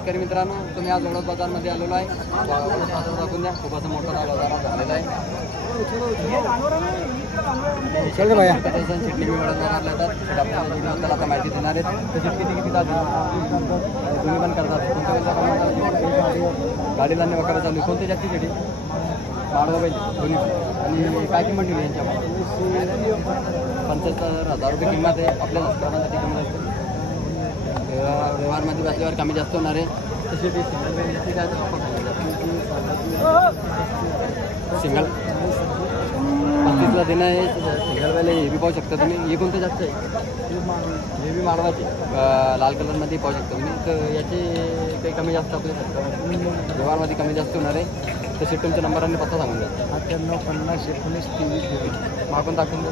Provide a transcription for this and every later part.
शेतकरी मित्रांनो, तुम्ही आज वडोद बाजारमध्ये आलेलो आहे. बाजार दाखवून द्या. खूप असा मोठा बाजार झालेला आहे. शेटणी आपल्याला आता माहिती देणार आहेत. तसेच किती तुम्ही पण करतात. गाडीला वगैरे चालू आहे. कोणत्या जास्ती शेटी माळवा पाहिजे दोन्ही. आणि काय किंमत ठेवली यांच्यामध्ये? 75,000 रुपये किंमत आहे. आपल्या सबस्क्रायबरसाठी किंमत असते. व्यवहारमध्ये बसल्यावर कमी जास्त होणार आहे. तसे ते सिंगल 35ला देणं आहे. सिंगल वेळेला हे बी पाहू शकता तुम्ही. हे कोणते जास्त आहे? हे बी माळवाचे लाल कलरमध्ये पाहू शकता तुम्ही. तर याचे काही कमी जास्त आपल्या व्यवहारमध्ये कमी जास्त होणार आहे. तसे तुमच्या नंबर आणि पत्ता सांगून द्या. 98 50 19 23 मागून दाखवून द्या.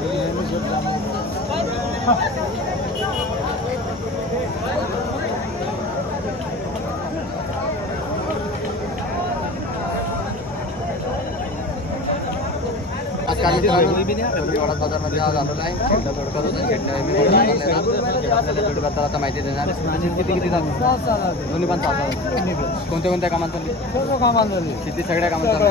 वडोद बाजारमध्ये आज आलेला आहे. आपल्याला आता माहिती देणार. किती दोन्ही पण कोणत्या कोणत्या कामात चालली? शेती सगळ्या कामात चालू.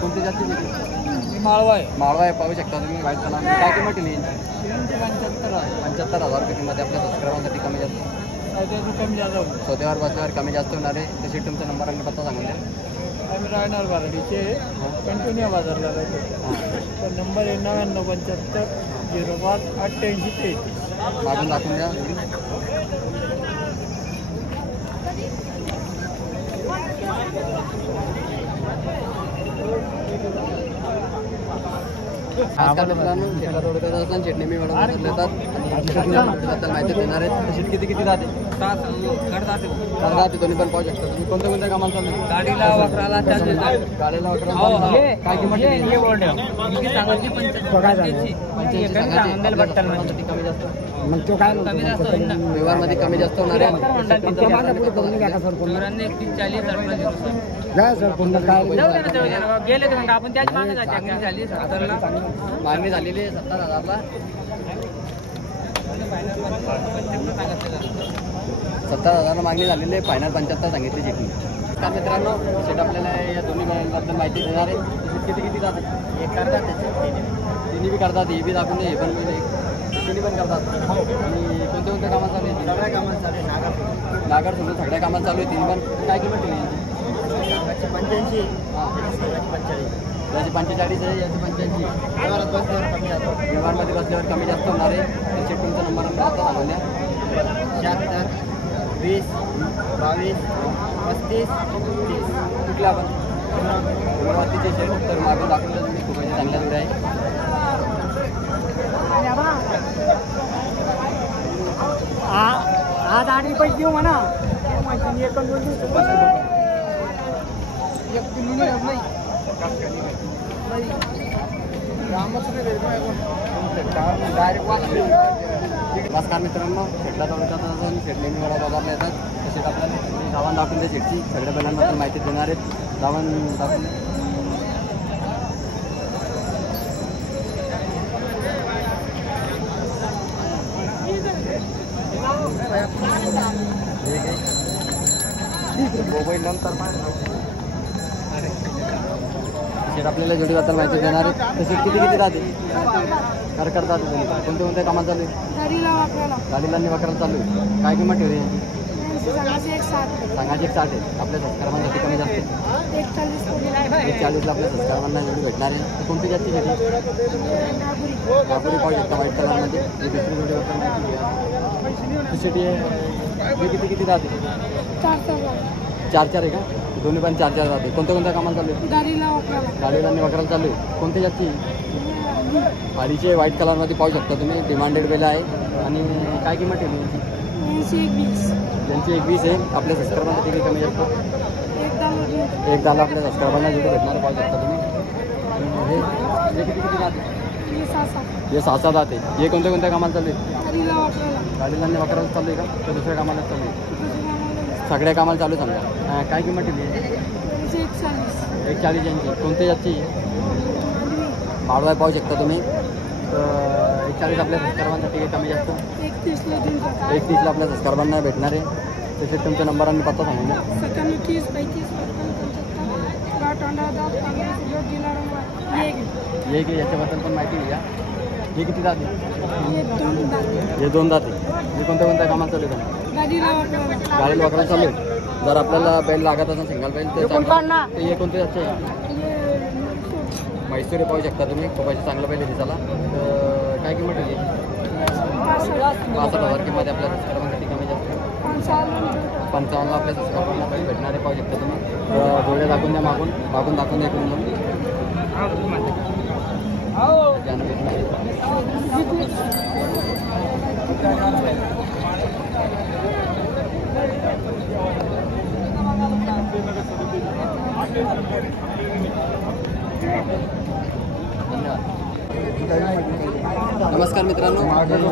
कोणती जास्ती शेती? माळवा आहे पाहू शकता तुम्ही. वाईट कलर काय किंमत येईल? 75,000 रुपये किंमत आहे. आपल्या सबस्क्रायबरसाठी कमी जास्त स्वतःवर बसल्यावर कमी जास्त होणार आहे. तसे तुमचा नंबर आणि पत्ता सांगून द्या. आम्ही राहणार बारडीचे कंटिन्यू बाजारला राहतो. तर नंबर 99 75 05 88 33 मागून दाखवून द्या. चटणी मी देतात माहिती देणार आहेत. तशीच किती जाते? करदाते दोन्ही पण पाहू शकता तुम्ही. कोणत्या कोणत्या कामाला चालू? गाडीला वक्राला काय किंमत? कमी जास्त मग तो काय व्यवहारमध्ये कमी जास्त होणार आहे. आपण त्याच मागणी झालेली आहे 70,000ला. 70,000ला मागणी झालेली आहे. फायनल 75 सांगितली शेती. का मित्रांनो, शेट आपल्याला या दोन्ही गाड्यांबद्दल माहिती देणार आहे. किती जातात? एक करतात तिन्ही बी करतात. हे बी दाखवून हे पण तिन्ही पण करतात. आणि कोणत्या कामात चालू आहे? सगळ्या कामात चालू आहे. नागर सोडून सगळ्या कामात चालू आहे. तिन्ही पण काय किंमत ठेवली? 85 याची 45 आहे. याची 85. व्यवहारमध्ये बसल्यावर कमी जास्त होणार आहे. त्याचे तुमचा नंबर आता सांगून द्या. 76 20 22 35 30 कुठला आपण सुरुवातीचे शेअर तर मागून दाखवलं तुम्ही. खूप चांगल्या दूर आहे. आज 8 पैसे देऊ म्हणा. नमस्कार मित्रांनो, शेटला तालुक्यात शेटले मी वडोद बाजारला येतात. तसेच आपल्याला धावण दाखवून द्या. शेटची सगळ्या बैलांबद्दल माहिती देणार आहेत. धावण दाखवून मोबाईल नंतर शेट आपल्याला जोडीबद्दल माहिती देणार आहे. तसेच किती राहते? करतात तुम्ही. कोणत्या कामात चालू आहे? गाडीला आणि वकराला चालू आहे. काय किंमत ठेवली यांची? सांगायची 160 आहे. आपल्या सबस्क्रायबरसाठी कमी जास्त 140ला आपल्या सबस्क्रायबरांना जोडी भेटणार आहे. कोणती जास्ती शेती? नागपुरी पाहू शकता व्हाईट कलरमध्ये. ही दुसरी जोडीबद्दल माहिती घ्या. शेती आहे. किती राहते? 4 आहे का? दोन्ही पण 4 राहते. कोणत्या कामाला चालू आहे? गाडीला आणि वकराला चालू आहे. कोणत्या जास्ती? गाडीचे व्हाईट कलरमध्ये पाहू शकता तुम्ही. डिमांडेड बेल आहे. आणि काय किंमत ठेवली यांची? 120 आहे. आपल्या सबस्क्रायबरसाठी काही कमी जास्त एकदाला आपल्या सबस्क्रायबरला जोडी भेटणार पाहू शकता तुम्ही. हे किती राहते? हे 6 जाते. हे कोणत्या कामाला चालू आहे? गाडीला आणि वकराला चालू आहे का? तर दुसऱ्या कामाला चालू आहे? सगळ्या कामाला चालू समजा. काय किंमत ठेवली? 140 यांची. कोणत्या जास्ती? माळवा पाहू शकता तुम्ही. 140 आपल्या सबस्क्रायबांसाठी काही कमी जास्त 31ला देऊन टाका. 31ला आपल्या सबस्क्रायबांना भेटणार आहे. तसेच तुमचा नंबर आणि पत्ता सांगून द्या. 97 30 35 55 75 हे की याच्याबद्दल पण माहिती घ्या. हे किती जाते? हे 2 जाते. हे कोणत्या कामात चालू आहे? गाडीला वाकरा चालू आहे. जर आपल्याला बैल लागत असेल सिंगल बैल तर हे कोणते जास्त आहे? म्हैसूर पाहू शकता तुम्ही. खूप चांगलं बैल आहे त्याला. काय किंमत आहे? 65,000 किंमत आपल्या सबस्क्रायबांसाठी कमी जास्त 55ला आपल्या सबस्क्रायबांना बैल भेटणारे पाहू शकता तुम्ही. जोड्या दाखवून द्या. मागून दाखवून द्या इकडून नमस्कार मित्रांनो,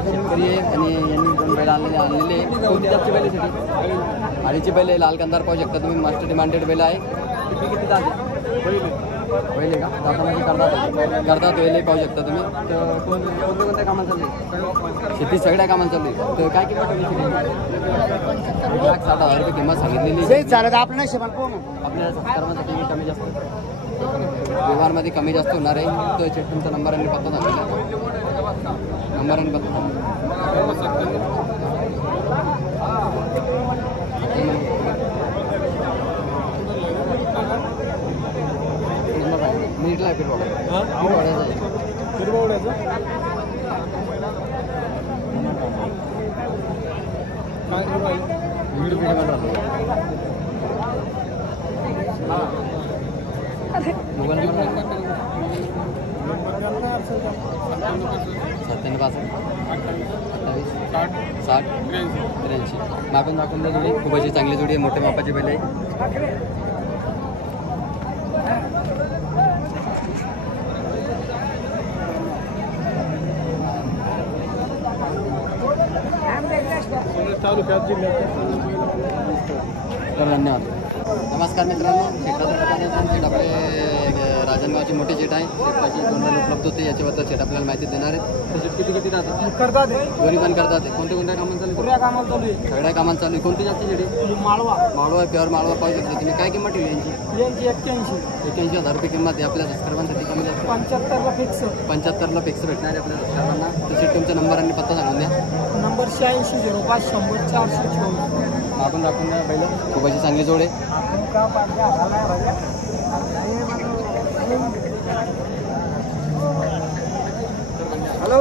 शेतकरी आहे आणि यांनी 2 बैल आणलेले कोणती जातची बैल आहे? आळीची बैल आहे. लाल कंदार पाहू शकता तुम्ही. मस्त डिमांडेड बैल आहे. किती जाते? बैल आहे का? दातामध्ये करतात बैल पाहू शकता तुम्ही. तर कोणत्या कामात चालले? शेती सगळ्या कामात चालली. तर काय किंमत? 1,60,000 रुपये किंमत सांगितलेली. आपल्या सबस्क्रायबांसाठी कमी जास्त व्यवहारमध्ये कमी जास्त होणार आहे. तर तुमचा नंबर आणि पत्ता सांगितला. नंबर आणि पत्ता मिनिटला आहे. Mobile number 97 62 60 83. दाखवून द्या जोडी. खूप अशी चांगली जोडी आहे. मोठ्या मापाची बैल आहे. तर धन्यवाद. नमस्कार मित्रांनो, शेट आपले राजनगावची मोठी शेट आहे. शेताची 2 बैल उपलब्ध होते. याच्याबद्दल शेट आपल्याला माहिती देणार आहेत. तर शेट किती राहते? करतात दोन्ही पण करतात. कोणत्या कामात चालू? सगळ्या कामाला चालू आहे. सगळ्या कामात चालू आहे. कोणती जास्त शेडी? माळवा आहे. प्युअर माळवा पाहू शकता तुम्ही. काय किंमत ठेवली यांची? 81,000 रुपये किंमत आहे. आपल्या सबस्क्रायबांसाठी कमी जास्त 75ला फिक्स 75ला फिक्स भेटणार आहे आपल्या सबस्क्रायबांना. तसे तुमचा नंबर आणि पत्ता सांगून द्या. नंबर 86 05 100 424. आपण दाखवून द्या. पहिलं खूप अशी चांगली जोड आहे. हॅलो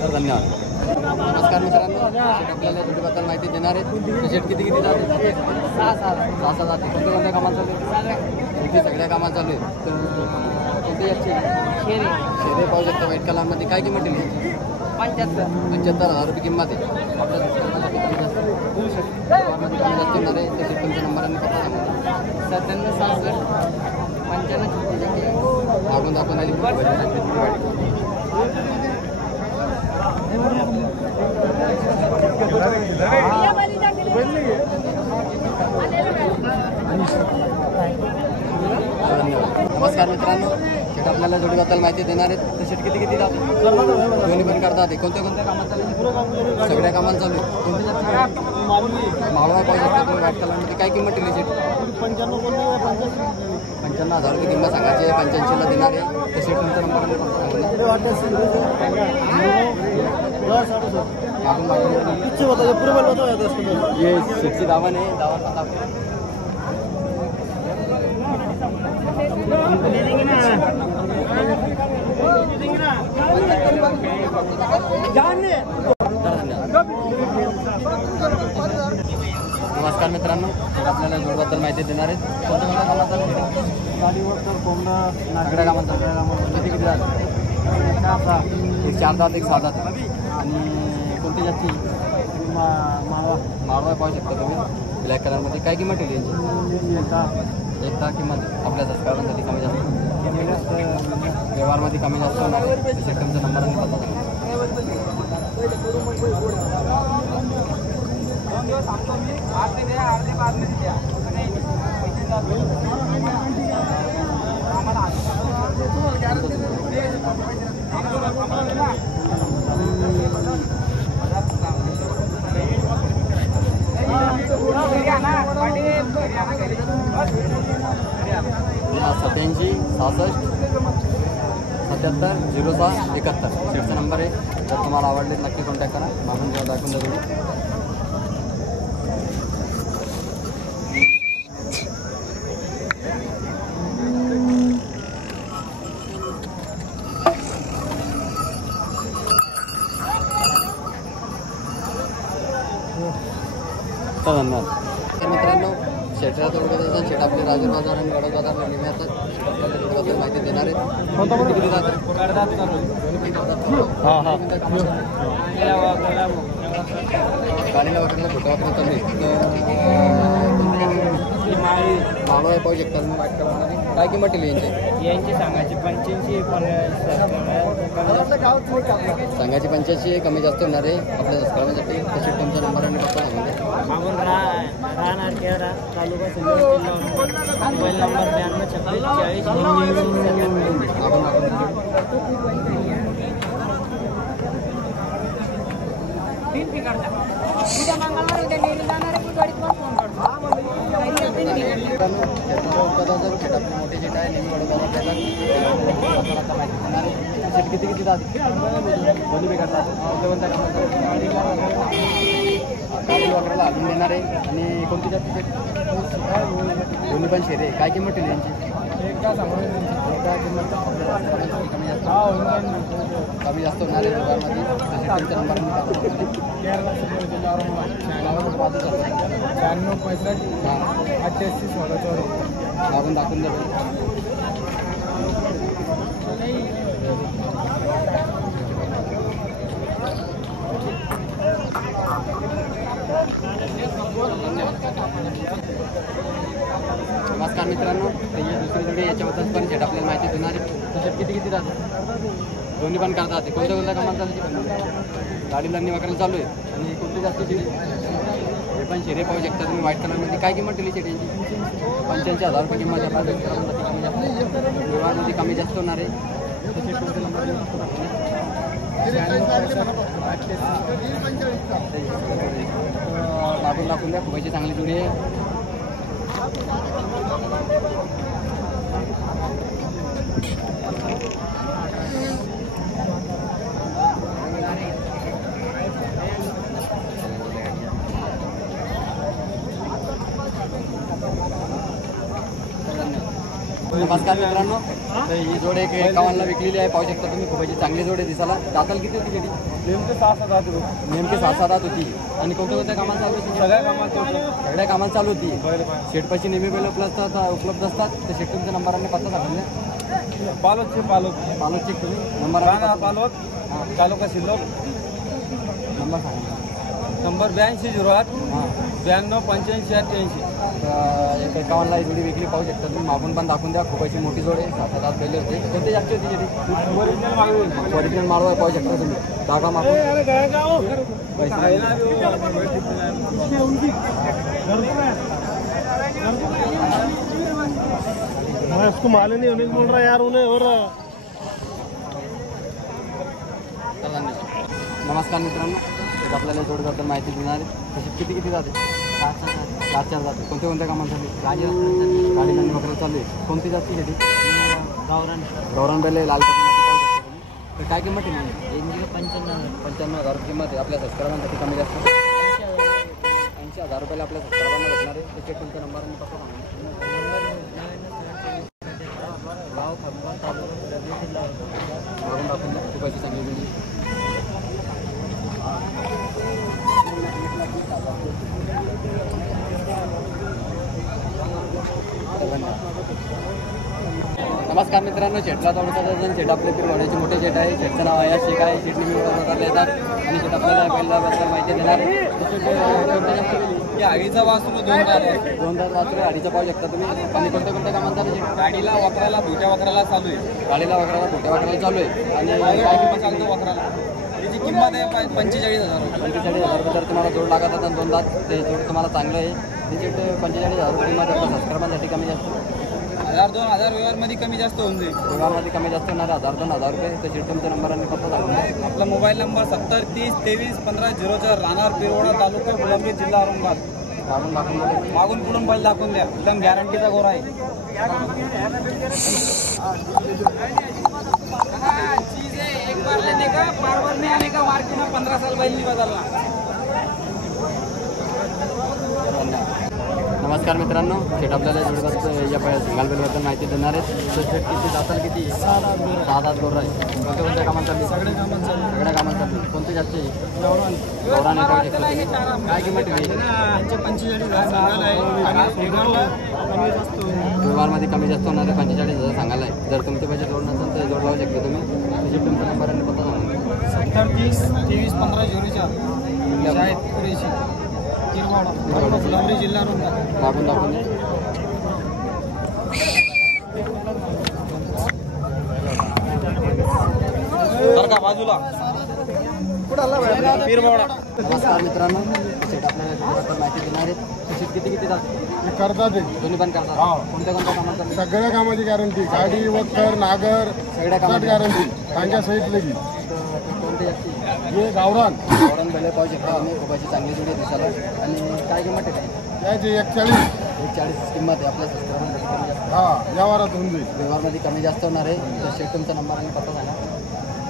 तर धन्यवाद. नमस्कार मित्रांनो, शेट आपल्याला जोडीबद्दल माहिती देणार आहेत. शेट किती जाते? 6 जाते. कोणत्या कामात चालू आहे? शेती सगळ्या कामात चालू आहे. तर कोणती याची? शेरे पाहू शकता. व्हाईट कलरमध्ये काय किंमत ठेवली? 75,000 रुपये किंमत आहे. आपल्या सबस्क्रायबांसाठी कमी जास्त कमी जास्त होणार आहे. तसेच तुमचा नंबर आणि पत्ता सांगा. 97 65 95 दाखवून आली. नमस्कार मित्रांनो, शेट आपल्याला जोडीबद्दल माहिती देणार आहेत. तर शेट किती जाते? दोन्ही पण करतात. कोणत्या कामात चालू? सगळ्या कामात चालू आहे. कोणत्या माळवा पाहू शकता तुम्ही. व्हाईट कलरमध्ये काय किंमत ठेवली शेट? 55,000 रुपये किंमत सांगायची आहे. 85ला देणार आहे. तर शेट तुमचा नंबर ये शेटची दावा नाही. दावा पण दाखव. नमस्कार मित्रांनो, आपल्याला जोडबद्दल माहिती देणार आहेत. कोणत्या कामात चालू? गाडीवर तर कोंबडा सगळ्या कामात चालू. किती झालं? 4 दात 1 6 दात. आणि कोणती जास्ती? माळवा पाहू शकता तुम्ही. ब्लॅक कलरमध्ये काय किंमत ठेवली यांची? 1,10,000 किंमत. आपल्या सबस्क्रायबांसाठी कमी जास्त व्यवहारमध्ये कमी जास्त होणार आहे. तसेच तुमचा नंबर आणि पत्ता सांगा. सत्याऐंशी 67 77 06 71 शेटचा नंबर आहे. जर तुम्हाला आवडले नक्की कॉन्टॅक्ट करा. आपण जेव्हा दाखवून देतो. धन्यवाद. तर मित्रांनो, शेटरा तोडगावचा शेट आपले राजूर बाजार आणि वडोद बाजार निमित्त शेतबद्दल माहिती देणार आहेत. गाडीला वाटलं फोटो वापरून चालू माळवा आहे, पाहू शकता तुम्ही वाईट प्रमाणाने. काय किंमत ठेवली यांची सांगायची 85 सांगायची 85 कमी जास्त होणार आहे आपल्या सबस्क्रायबरसाठी. तसे तुमचा नंबर आणि पत्ता सांगून द्या. आपण राहणार केळा तालुका सिल्लोड जिल्हा मोबाईल नंबर 92 मोठे जे काय नेहमी किती किती तास दोन्ही बी करतात. कोणत्या कामाचा गाडी वगैरेला हालून देणार आहे. आणि कोणती जास्त दोन्ही पण शेरे. काय किंमत ठेवली यांची? कमी जास्त होणार आहे दुकानमध्ये. तुमचा नंबर 96 आपण दाखवून देतो. नमस्कार मित्रांनो, ही दुसरी जोडी याच्याबद्दल पण शेट आपल्याला माहिती देणार आहे. तसेच किती किती राहतात दोन्ही पण करतात. कोणत्या कोणत्या कामात चालू गाडी लग्नी वगैरे चालू आहे. आणि कोणती जास्त शेरी हे पण शेरे पाहू शकता तुम्ही व्हाईट कलरमध्ये. काय किंमत ठेवली शेट यांची? 85,000 रुपये किंमत आहे. व्यवहारमध्ये कमी जास्त होणार आहे. तसेच कोणते नंबर दाखवून द्या. खूपच चांगली जोडी आहे. नमस्कार मित्रांनो, तर ही जोड एक 51ला विकलेली आहे. पाहू शकता तुम्ही. खूपच चांगली जोड आहे दिसायला. दाताल किती होती गेली? नेमके 6-7 नेमके 6-7 होती. आणि कोणत्या कोणत्या कामात चालू होती? सगळ्या कामात चालू होती. शेटपाशी नेहमी बैल उपलब्ध असतात. तर शेट तुमच्या नंबराने पत्ता सांगून द्या. पालोदचे तुम्ही नंबर पालोद तालुका सिल्लोड नंबर सांगा. नंबर 8208 हां 92 85 88. एक 51ला जोडी विकली. पाहू शकता तुम्ही. मागून पण दाखवून द्या. खूपची मोठी जोड आहे. 7-7 बैल होते. कोणती जास्त होती जोडी? ओरिजिनल माळवा आहे. पाहू शकता तुम्ही. धागा मागून मैं उसको मालूम नहीं उन्हें बोल रहा यार उन्हें और. नमस्कार मित्रांनो, एक आपल्याला जोडबद्दल माहिती देणार आहे. तशी किती किती जाते? 4 जाते. कोणत्या कोणत्या कामांसाठी? गाडी वगैरे चालू आहे. कोणती जाती शेती? गौरान बैल लाल कलर. तर काय किंमत आहे? 95,000 किंमत आहे. आपल्या सबस्क्रायबरांसाठी कमी जास्त 80,000 रुपयाला आपल्या सबस्क्रायबरांना भेटणार आहे. त्याचे तुमचा नंबर आणि पत्ता सांगा. दाखवून द्या. खूपची चांगली जोडी. नमस्कार मित्रांनो, शेटला थोडंसं शेट आपले फिरवण्याचे मोठे शेट आहे. शेटचं नाव आहे शेख आहे. शेटने मी येतात आणि शेट आपल्याला पहिल्याबद्दल माहिती देणार. आगीचा वासरू 2 दात वासरू आडीचा पाहू शकता तुम्ही. आणि कोणत्या कोणत्या कामात चालू आहे? गाडीला वखराला भोट्या वखराला चालू आहे. गाडीला वगैरे खोट्या वगैरे चालू आहे. आणि काय किंमत सांगतो वखराला? त्याची किंमत आहे 45,000 रुपये. 45,000 रुपये. जर तुम्हाला जोड लागत असेल 2 दात, ते जोड तुम्हाला चांगलं आहे. त्याचे 45,000 रुपये किंमत आपल्या सबस्क्रायबरांसाठी कमी जास्त 1000-2000 व्यवहारमध्ये कमी जास्त होऊन जाईल. व्यवहारमध्ये कमी जास्त होणार 1000-2000 रुपये. तर तुमचा नंबर आणि पत्ता सांगा. आपला मोबाईल नंबर 7030231504, राहणार पिरवडा, तालुका फुलंब्री, जिल्हा औरंगाबाद. मागून पुढून बैल दाखवून द्या, एकदम गॅरंटीचा गोरा आहे. चीज है, एक बार लेने का बार बार नहीं आने का. मार्केट में 15 साल बैल नहीं बदलना. नमस्कार मित्रांनो, शेट आपल्याला जोडीबद्दल या सिंगल बेलबद्दल माहिती देणार आहेत. तर शेट किती जाताल किती 7-8 गोर आहे. कोणत्या कामात चालली? सगळ्या कामात चालली. कोणते जास्त गौराने काय किंमत आहे? 45,000 व्यवहारमध्ये कमी जास्त होणार आहे. 45,000 सांगायला आहे. जर तुमचे पैसे जोड नसेल तर जोड लावू शकता तुम्ही. म्हणजे तुमचा नंबर आणि पत्ता सांगा. 7030231504 फुलंब्री, जिल्हा औरंगाबाद. दाखवून का बाजूला पीरबावडा. नमस्कार मित्रांनो, शेट आपल्याला माहिती देणार आहेत. शेट किती जातात? करतात ते दोन्ही पण करतात. कोणत्या कामात चालली? सगळ्या कामाची गॅरंटी. गाडी वखर नागर सगळ्या कामात गॅरंटी. टांग्या सहित लगी. कोणते जास्ती हे गावरान बैल पाहू शकता तुम्ही. खूपची चांगली जोडी दिसायला. आणि काय किंमत आहे? काय त्याचे 41. 140 किंमत आहे. आपल्या सबस्क्रायबर हा व्यवहारात होऊन जाईल. व्यवहारमध्ये कमी जास्त होणार आहे. तर शेट तुमचा नंबर आणि पत्ता सांगा.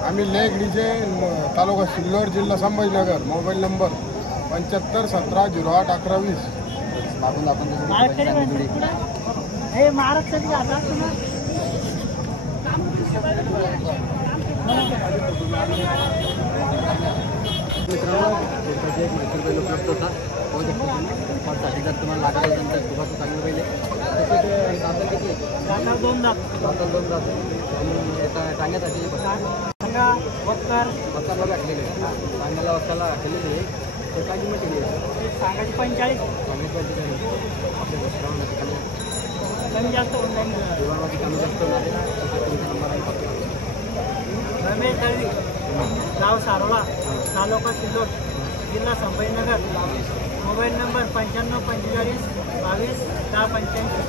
आम्ही लेगडीचे तालुका सिल्लोड, जिल्हा संभाजीनगर. Mobile number 7517081120. मागून आपण चांगली जोडी. मित्रांनो, शेटाची एक मैसूर बैल उपलब्ध होता. पाहू शकता तुम्ही. पॉटसाठी जर तुम्हाला लागत असेल तर खूपच चांगलं बैल आहे. तसेच दाता किती आहे? 2 दात. आणि एका टांग्यासाठी वक्काला घातलेली आहे. टांग्याला वक्काला घातलेली आहे. तर काय किंमत केली आहे? सांगायची 45. आपल्या दसऱ्यामध्ये कमी जास्त ऑनलाईन. व्यवहारमध्ये कमी जास्त होणार आहे. तसं तुमचा नंबर आणि पत्ता. रमेश दळवी, गाव सारोळा, तालुका सिल्लोड, जिल्हा संभाजीनगर. Mobile number 9545 22 1085.